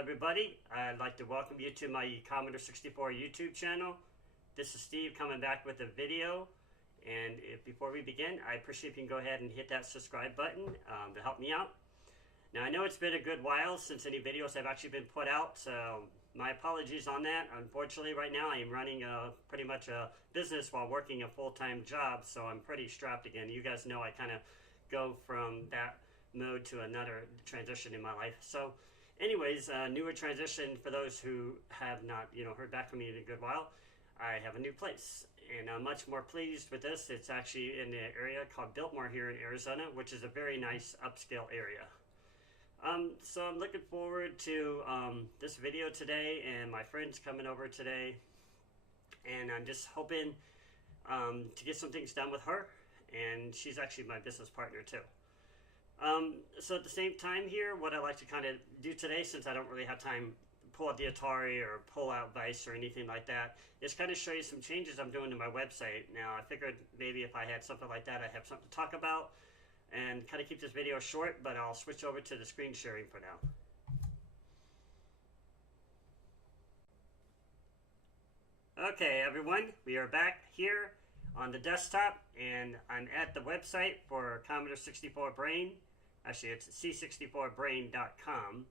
everybody. I'd like to welcome you to my Commodore 64 YouTube channel. This is Steve coming back with a video. And before we begin, I appreciate if you can go ahead and hit that subscribe button to help me out. Now, I know it's been a good while since any videos have actually been put out, so my apologies on that. Unfortunately, right now I am running pretty much a business while working a full-time job, so I'm pretty strapped again. You guys know I kind of go from that mode to another transition in my life. So anyways, newer transition for those who have not, heard back from me in a good while. I have a new place, and I'm much more pleased with this. It's actually in the area called Biltmore here in Arizona, which is a very nice upscale area. So I'm looking forward to this video today, and my friend's coming over today, and I'm just hoping to get some things done with her, and she's actually my business partner too. So at the same time here, what I like to kind of do today, since I don't really have time to pull out the Atari or pull out Vice or anything like that, is kind of show you some changes I'm doing to my website. Now, I figured maybe if I had something like that, I'd have something to talk about and kind of keep this video short, but I'll switch over to the screen sharing for now. Okay, everyone, we are back here on the desktop, and I'm at the website for Commodore 64 Brain. Actually, it's C64brain.com.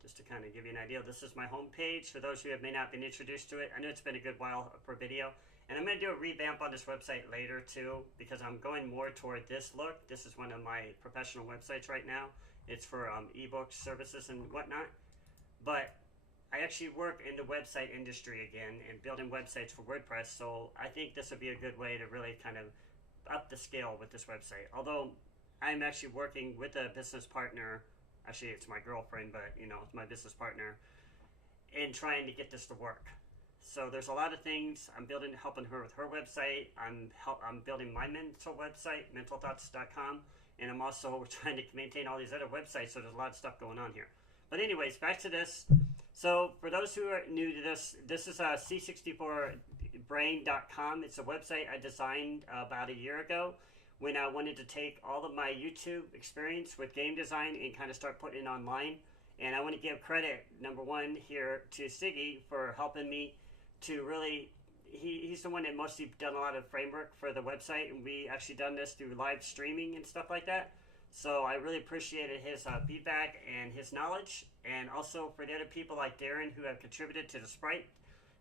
Just to kind of give you an idea, this is my home page for those who have may not been introduced to it. I know it's been a good while per video, and I'm going to do a revamp on this website later too, because I'm going more toward this look. This is one of my professional websites right now. It's for ebooks, services, and whatnot. But I actually work in the website industry again and building websites for WordPress, so I think this would be a good way to really kind of up the scale with this website. Although I'm actually working with a business partner, actually it's my girlfriend, but it's my business partner, in trying to get this to work. So there's a lot of things I'm building, helping her with her website. I'm building my mental website, mentalthoughts.com, and I'm also trying to maintain all these other websites, so there's a lot of stuff going on here. But anyways, back to this. So for those who are new to this, this is C64brain.com. It's a website I designed about a year ago when I wanted to take all of my YouTube experience with game design and kind of start putting it online. And I want to give credit, number one, here to Siggy for helping me to really, he's the one that mostly done a lot of framework for the website, and we actually done this through live streaming and stuff like that. So I really appreciated his feedback and his knowledge, and also for the other people like Darren who have contributed to the sprite.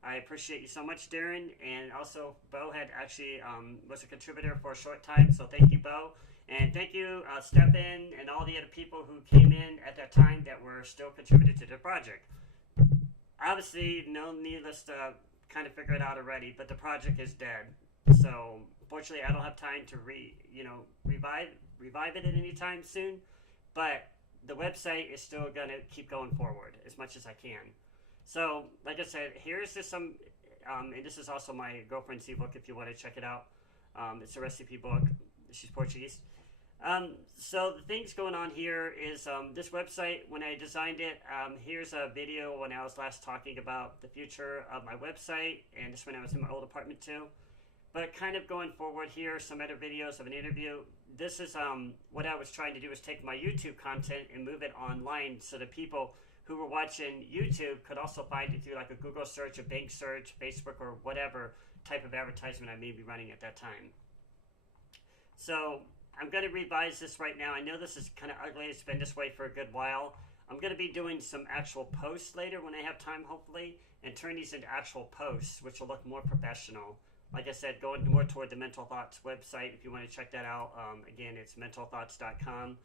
I appreciate you so much, Darren, and also Bo had actually was a contributor for a short time, so thank you, Bo. And thank you, Step In, and all the other people who came in at that time that were still contributed to the project. Obviously, no needless to kind of figure it out already, but the project is dead. So, fortunately, I don't have time to revive it at any time soon, but the website is still going to keep going forward as much as I can. So, like I said, here's just some, and this is also my girlfriend's ebook if you want to check it out. It's a recipe book. She's Portuguese. So the things going on here is this website, when I designed it, here's a video when I was last talking about the future of my website, and this when I was in my old apartment too. But kind of going forward here, some other videos of an interview. This is what I was trying to do, is take my YouTube content and move it online so that people who were watching YouTube could also find it through like a Google search, a Bing search, Facebook, or whatever type of advertisement I may be running at that time. So I'm going to revise this right now. I know this is kind of ugly. It's been this way for a good while. I'm going to be doing some actual posts later when I have time, hopefully, and turn these into actual posts, which will look more professional. Like I said, going more toward the Mental Thoughts website. If you want to check that out, again, it's mentalthoughts.com.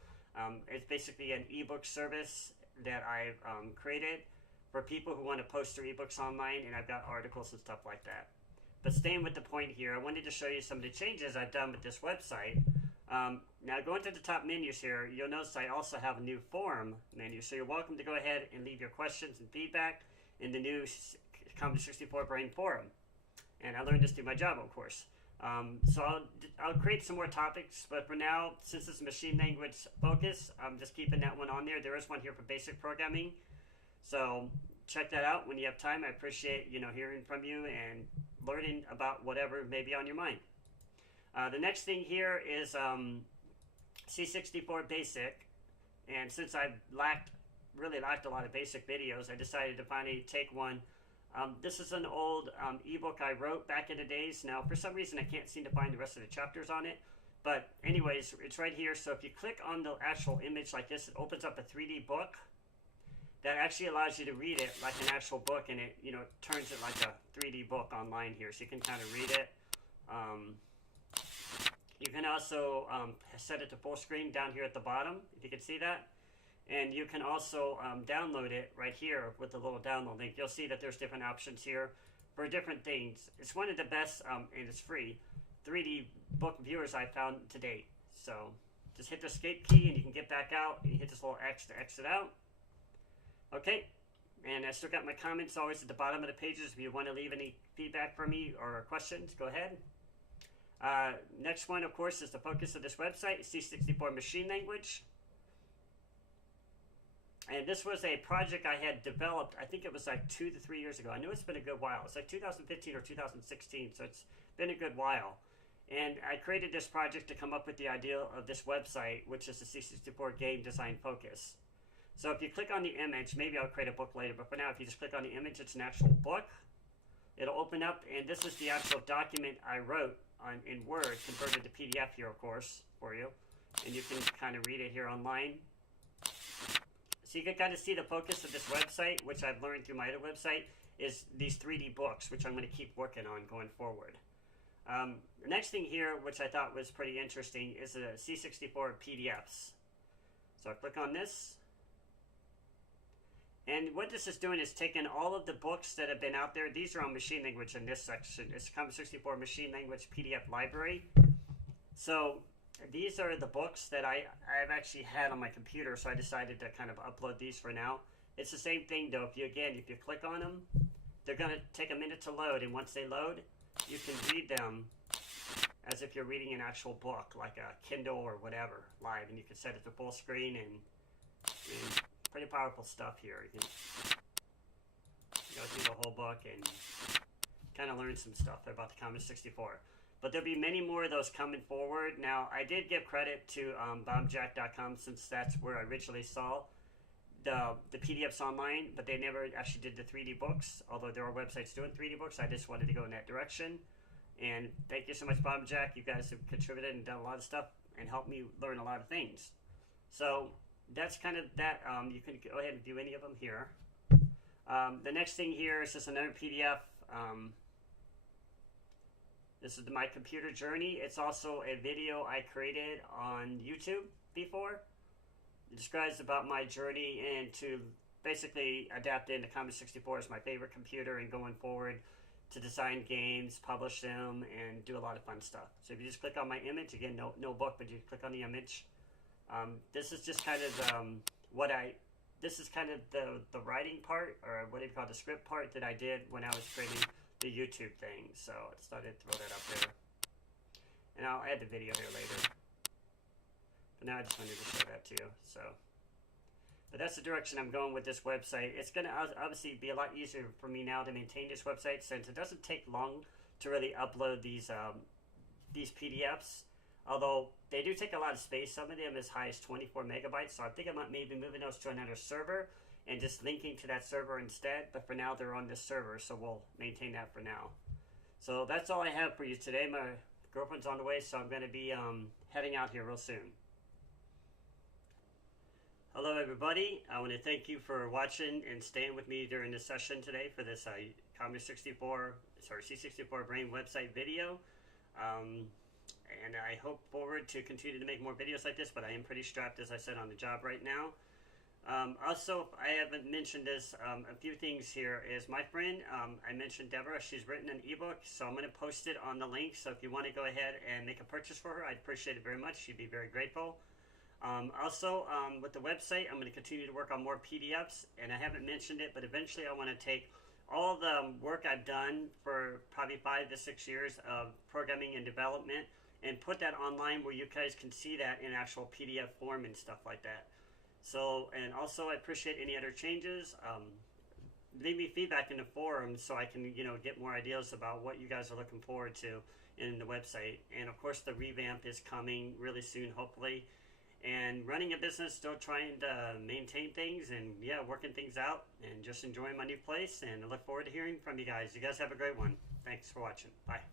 It's basically an ebook service that I've created for people who want to post their ebooks online, and I've got articles and stuff like that. But staying with the point here, I wanted to show you some of the changes I've done with this website. Now going to the top menus here, you'll notice I also have a new forum menu, so you're welcome to go ahead and leave your questions and feedback in the new Commodore 64 Brain forum. And I learned this through my job, of course. So I'll create some more topics, but for now, since it's machine language focus, I'm just keeping that one on there. There is one here for basic programming, so check that out when you have time. I appreciate hearing from you and learning about whatever may be on your mind. The next thing here is C64 Basic, and since I've lacked really liked a lot of basic videos, I decided to finally take one. This is an old ebook I wrote back in the days. Now, for some reason, I can't seem to find the rest of the chapters on it. But anyways, it's right here. So if you click on the actual image like this, it opens up a 3D book that actually allows you to read it like an actual book, and it, you know, turns it like a 3D book online here, so you can kind of read it. You can also set it to full screen down here at the bottom, if you can see that. And you can also download it right here with the little download link. You'll see that there's different options here for different things. It's one of the best, and it's free, 3D book viewers I've found to date. So just hit the escape key and you can get back out, and you hit this little X to exit out. Okay, and I still got my comments always at the bottom of the pages. If you want to leave any feedback for me or questions, go ahead. Next one, of course, is the focus of this website, C64 machine language. And this was a project I had developed, I think it was like 2 to 3 years ago. I know it's been a good while. It's like 2015 or 2016, so it's been a good while. And I created this project to come up with the idea of this website, which is the C64 game design focus. So if you click on the image, maybe I'll create a book later, but for now, if you just click on the image, it's an actual book. It'll open up, and this is the actual document I wrote in Word, converted to PDF here, of course, for you. And you can kind of read it here online. So you can kind of see the focus of this website, which I've learned through my other website, is these 3D books, which I'm going to keep working on going forward. The next thing here, which I thought was pretty interesting, is the C64 PDFs. So I click on this. And what this is doing is taking all of the books that have been out there. These are on machine language in this section. It's C64 machine language PDF library. So these are the books that I've actually had on my computer, so I decided to kind of upload these for now. It's the same thing though. If you click on them, they're going to take a minute to load, and once they load, you can read them as if you're reading an actual book, like a Kindle or whatever, live, and you can set it to full screen, and pretty powerful stuff here. You can go through the whole book and kind of learn some stuff about the Commodore 64. But there'll be many more of those coming forward. Now, I did give credit to bombjack.com, since that's where I originally saw the PDFs online, but they never actually did the 3D books, although there are websites doing 3D books. I just wanted to go in that direction. And thank you so much, Bombjack. You guys have contributed and done a lot of stuff and helped me learn a lot of things. So that's kind of that. You can go ahead and view any of them here. The next thing here is just another PDF. This is my computer journey. It's also a video I created on YouTube before. It describes about my journey and to basically adapt into Commodore 64 as my favorite computer, and going forward to design games, publish them, and do a lot of fun stuff. So if you just click on my image, again, no book, but you click on the image. This is just kind of this is kind of the writing part, or what do you call the script part that I did when I was creating the YouTube thing. So I started to throw that up there. And I'll add the video here later. But now I just wanted to show that to you. So, but that's the direction I'm going with this website. It's going to obviously be a lot easier for me now to maintain this website, since it doesn't take long to really upload these PDFs. Although they do take a lot of space. Some of them as high as 24 megabytes. So I'm thinking about maybe moving those to another server and just linking to that server instead. But for now, they're on this server, so we'll maintain that for now. So that's all I have for you today. My girlfriend's on the way, so I'm going to be heading out here real soon. Hello, everybody. I want to thank you for watching and staying with me during this session today for this C64 Brain website video. And I hope forward to continue to make more videos like this, but I am pretty strapped, as I said, on the job right now. Also, I haven't mentioned this, a few things here is my friend, I mentioned Deborah, she's written an ebook, so I'm going to post it on the link, so if you want to go ahead and make a purchase for her, I'd appreciate it very much. She'd be very grateful. Also, with the website, I'm going to continue to work on more PDFs, and I haven't mentioned it, but eventually I want to take all the work I've done for probably 5 to 6 years of programming and development, and put that online where you guys can see that in actual PDF form and stuff like that. So, and also I appreciate any other changes. Leave me feedback in the forum so I can, get more ideas about what you guys are looking forward to in the website. And of course, the revamp is coming really soon, hopefully. and running a business, still trying to maintain things and yeah, working things out and just enjoying my new place. And I look forward to hearing from you guys. You guys have a great one. Thanks for watching. Bye.